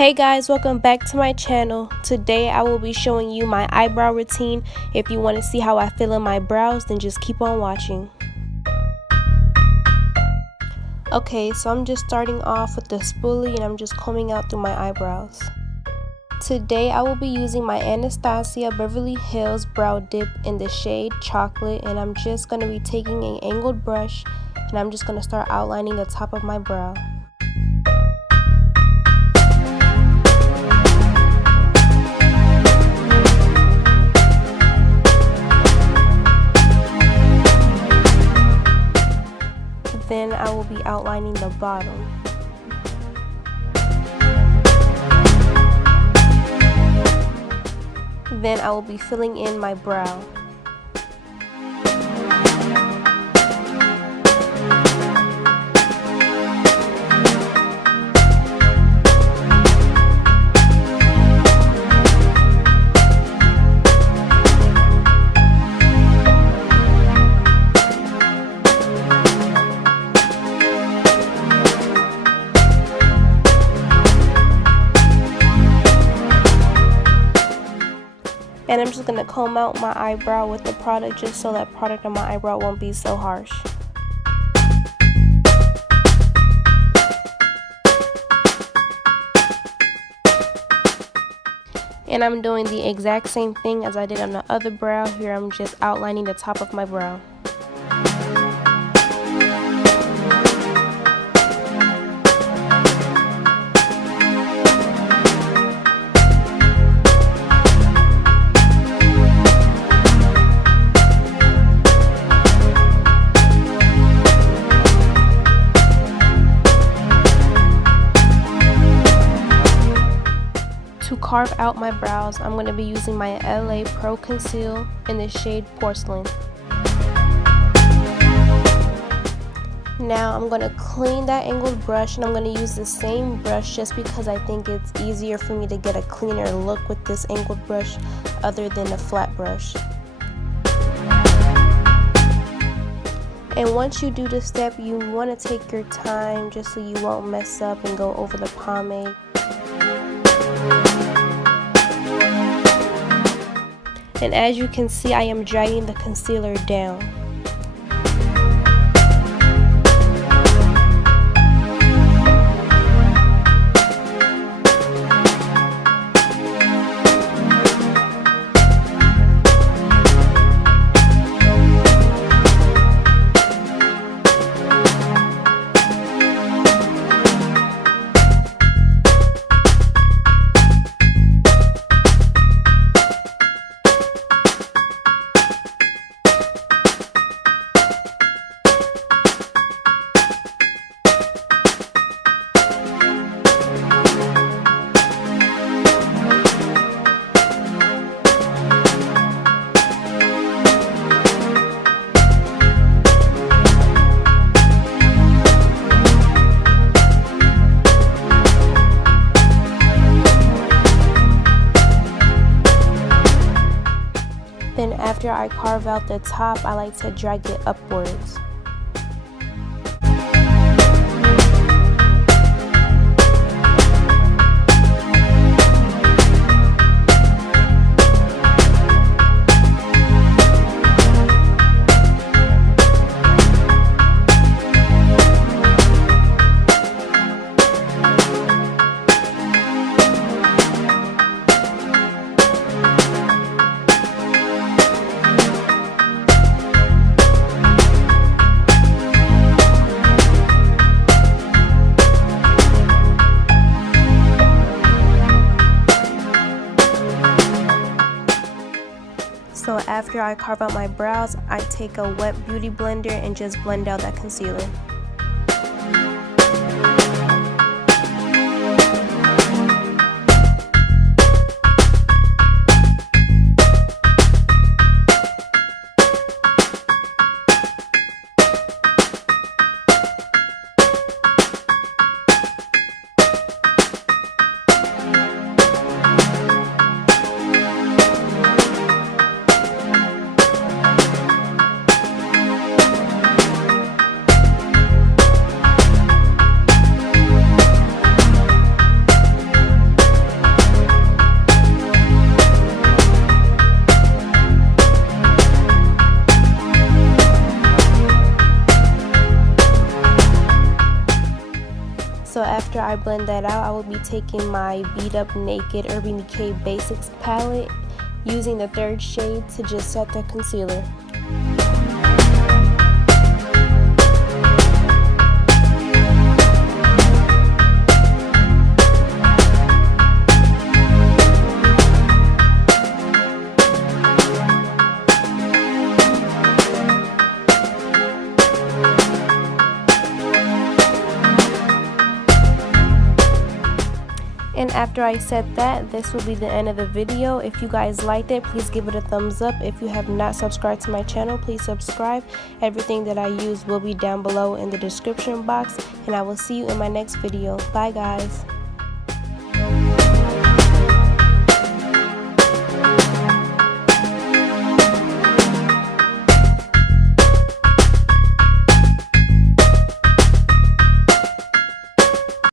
Hey guys, welcome back to my channel. Today I will be showing you my eyebrow routine. If you want to see how I fill in my brows, then just keep on watching. Okay, so I'm just starting off with the spoolie and I'm just combing out through my eyebrows. Today I will be using my Anatasia Beverly Hills Brow Dip in the shade Chocolate, and I'm just going to be taking an angled brush and I'm just going to start outlining the top of my brow. Then I will be outlining the bottom. Then I will be filling in my brow. And I'm just going to comb out my eyebrow with the product just so that product on my eyebrow won't be so harsh. And I'm doing the exact same thing as I did on the other brow. Here I'm just outlining the top of my brow. To carve out my brows, I'm going to be using my LA Pro Conceal in the shade Porcelain. Now I'm going to clean that angled brush, and I'm going to use the same brush just because I think it's easier for me to get a cleaner look with this angled brush other than a flat brush. And once you do this step, you want to take your time just so you won't mess up and go over the pomade. And as you can see, I am dragging the concealer down. Then after I carve out the top, I like to drag it upwards. So after I carve out my brows, I take a wet beauty blender and just blend out that concealer. So after I blend that out, I will be taking my Beat Up Naked Urban Decay Basics palette, using the third shade to just set the concealer. And after I set that, this will be the end of the video. If you guys liked it, please give it a thumbs up. If you have not subscribed to my channel, please subscribe. Everything that I use will be down below in the description box, and I will see you in my next video. Bye guys.